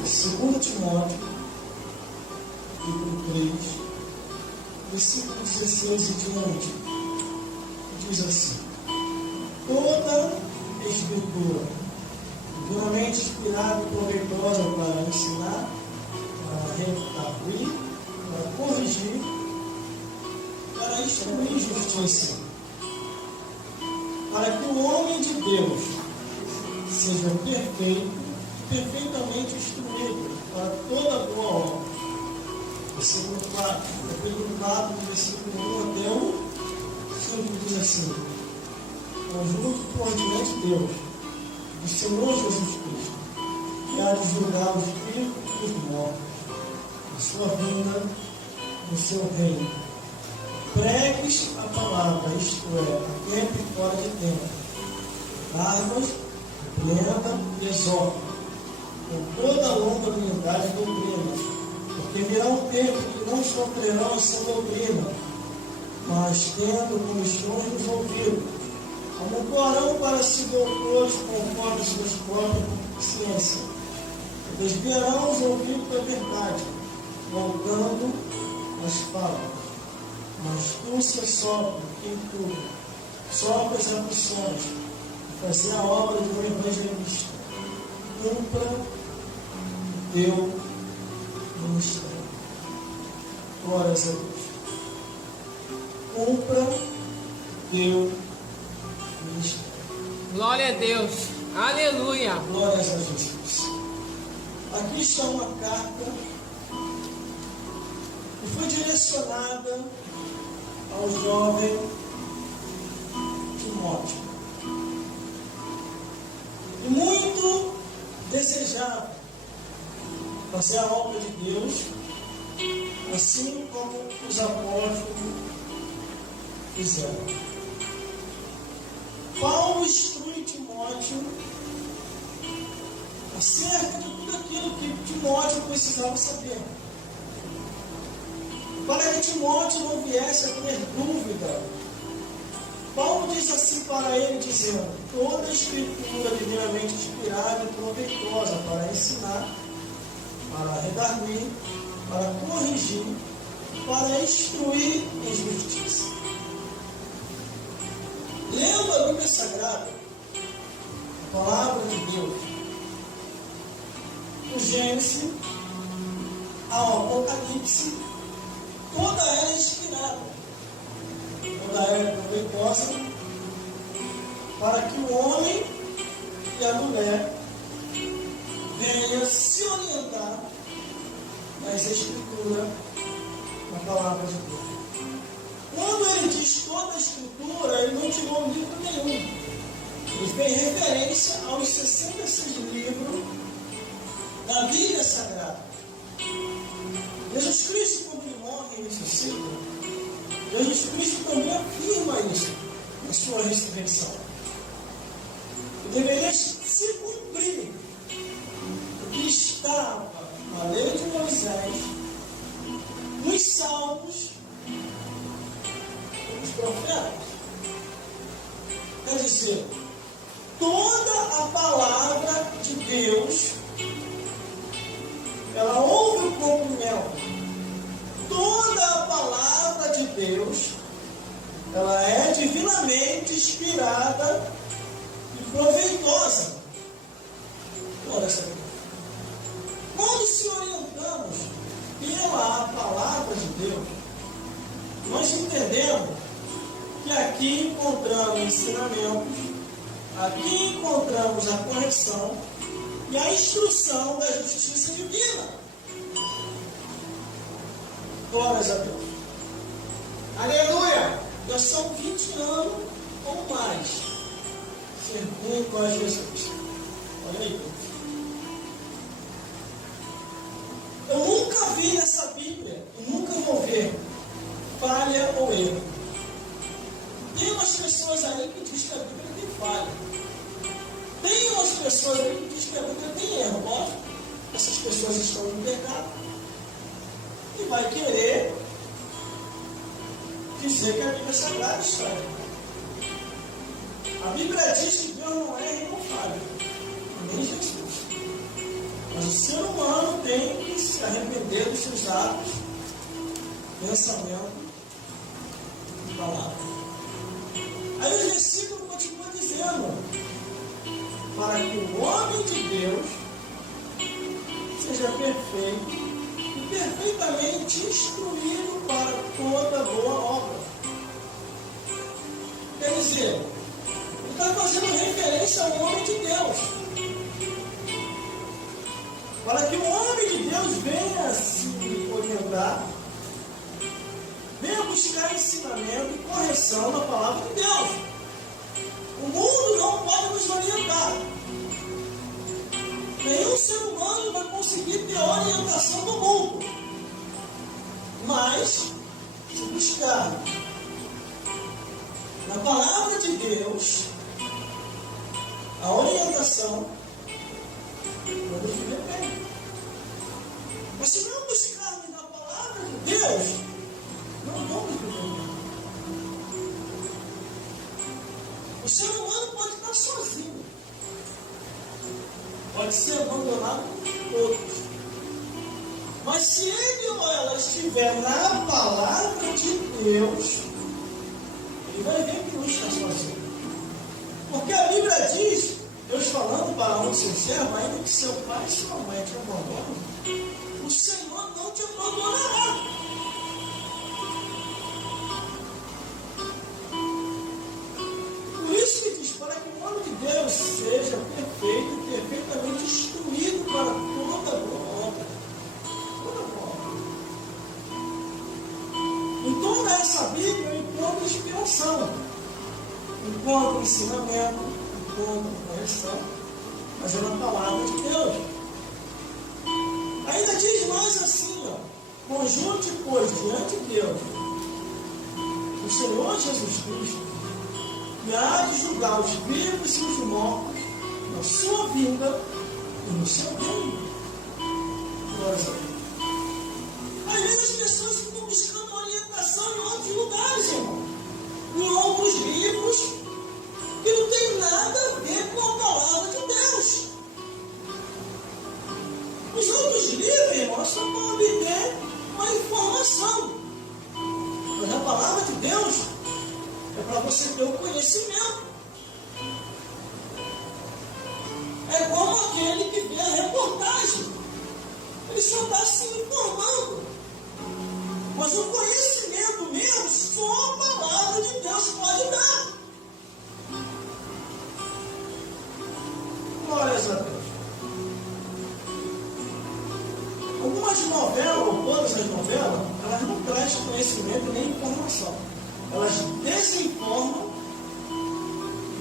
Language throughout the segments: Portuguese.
2 Timóteo, capítulo 3, versículo 16 e diante, diz assim: toda Escritura, duramente inspirada e proveitosa para ensinar, para redarguir, para corrigir, para instruir em justiça, para que o homem de Deus seja perfeito e perfeitamente instruído para toda boa obra. Versículo 4, capítulo 4, versículo 1 até o 5 diz assim: conjunto por diante de Deus, do Senhor Jesus Cristo, que há de julgar os vivos e os mortos, na sua vinda, no seu reino. Pregues a palavra, isto é, a tempo e fora de tempo. Armas, repreenda e exorta, com toda a longanimidade e doutrina, porque virá um tempo que não sofrerão a sua doutrina, mas tendo comichões nos ouvidos, amontoarão para si doutores conforme suas próprias consciências, e desviarão os ouvidos da verdade, voltando às falas. Mas tu se sopra em tudo, sopra as aflições, e fazer a obra de um evangelista. Cumpra o teu ministério. Glórias a Deus. Cumpra o teu ministério. Glória a Deus. Aleluia. Glórias a Jesus. Aqui está uma carta que foi direcionada ao jovem Timóteo. E muito desejava fazer a obra de Deus, assim como os apóstolos fizeram. Paulo instrui Timóteo acerca de tudo aquilo que Timóteo precisava saber, para que Timóteo não viesse a ter dúvida. Paulo diz assim para ele, dizendo: toda a Escritura divinamente inspirada e proveitosa para ensinar, para redarguir, para corrigir, para instruir em justiça. Lendo a Bíblia Sagrada, a palavra de Deus, do Gênesis ao Apocalipse, toda ela é inspirada, toda ela é proveitosa, para que o homem e a mulher venham se orientar nas Escrituras, na palavra de Deus. Quando ele diz toda a Escritura, ele não tirou livro nenhum. Ele fez referência aos 66 livros da Bíblia Sagrada. Jesus Cristo, quando ele morre e ressuscita, Jesus Cristo também afirma isso na sua ressurreição. E deveria se cumprir o que estava na lei de Moisés, nos Salmos, nos profetas. Quer dizer, toda a palavra de Deus, ela ouve como mel. Toda a palavra de Deus, ela é divinamente inspirada e proveitosa. Olha essa aqui. Quando se orientamos pela palavra de Deus, nós entendemos que aqui encontramos ensinamentos, aqui encontramos a correção e a instrução da justiça divina. Glórias a Deus. Aleluia! Já são 20 anos ou mais servindo a Jesus. Olha aí. Eu nunca vi nessa Bíblia e nunca vou ver falha ou erro. Tem umas pessoas aí que dizem que a Bíblia tem falha. Tem umas pessoas aí que dizem que a Bíblia tem erro. Lógico, essas pessoas estão no pecado e vai querer dizer que a Bíblia Sagrada está errada. A Bíblia diz que Deus não erra e não falha, nem Jesus. Mas o ser humano tem que se arrepender dos seus atos, pensamento e palavra. Aí o versículo continua dizendo: para que o homem de Deus seja perfeito e perfeitamente instruído para toda boa obra. Quer dizer, ele está fazendo referência ao homem de Deus. Para que o homem de Deus venha se orientar, venha buscar ensinamento e correção na palavra de Deus. O mundo não pode nos orientar. Nenhum ser humano vai conseguir ter a orientação do mundo. Mas, se buscar na palavra de Deus a orientação, vamos viver bem. Mas se não buscarmos na palavra de Deus, não vamos viver bem. O ser humano pode estar sozinho, pode ser abandonado por todos. Mas se ele ou ela estiver na palavra de Deus, ele vai ver que não está sozinho. Porque a Bíblia diz, Deus falando para um seu servo, ainda que seu pai e sua mãe te abandonem, o Senhor não te abandonará. Por isso que diz, para que o homem de Deus seja perfeito e perfeitamente instruído para toda boa obra. Toda boa obra. Em toda essa Bíblia eu encontro inspiração, encontro ensinamento, encontro correção, mas é na palavra de Deus. Ainda diz mais assim, ó: conjunte, pois, diante de Deus o Senhor Jesus Cristo, que há de julgar os vivos e os mortos na sua vinda e no seu reino. Glória a Deus. Às vezes as pessoas ficam buscando orientação em outros lugares, irmão, em outros livros que não tem nada a ver com a palavra de Deus. Os outros livros, irmão, só para obter uma informação. Mas a palavra de Deus é para você ter o conhecimento. É como aquele que vê a reportagem. Ele só está se informando. Mas o conhecimento mesmo, só a palavra de Deus pode dar. Glórias a Deus. Algumas novelas, ou todas as novelas, elas não trazem conhecimento nem informação. Elas desinformam,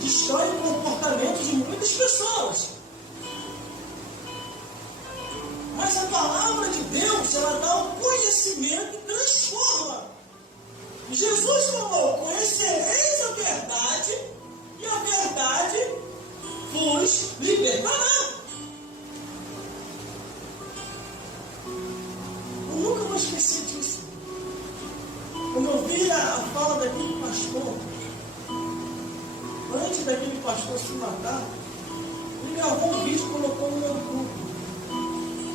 destroem o comportamento de muitas pessoas. Mas a palavra de Deus, ela dá o conhecimento e transforma. Jesus falou: conhecereis a verdade, e a verdade vos libertará. Eu nunca vou esquecer disso. Quando eu vi a fala daquele pastor, antes daquele pastor se matar, ele gravou um vídeo e colocou no meu grupo.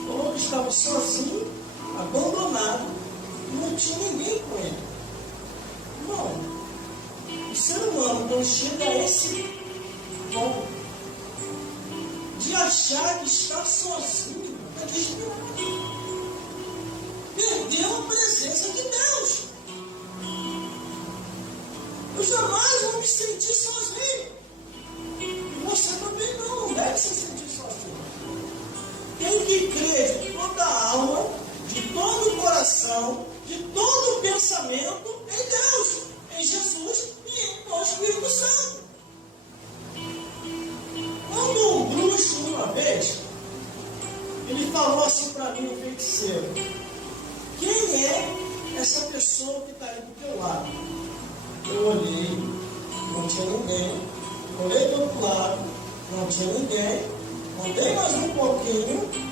Falou que estava sozinho, abandonado, e não tinha ninguém com ele. Não. O ser humano, quando chega a esse ponto de achar que está sozinho, é desesperado. Perdeu a presença de Deus. Eu jamais vou me sentir sozinho. E você também não deve se sentir sozinho. Tem que crer de toda a alma, de todo o coração, de todo o pensamento em Deus, em Jesus e no Espírito Santo. Quando um bruxo, uma vez, ele falou assim para mim, o feiticeiro: quem é essa pessoa que está aí do teu lado? Eu olhei, não tinha ninguém. Olhei do outro lado, não tinha ninguém. Andei mais um pouquinho,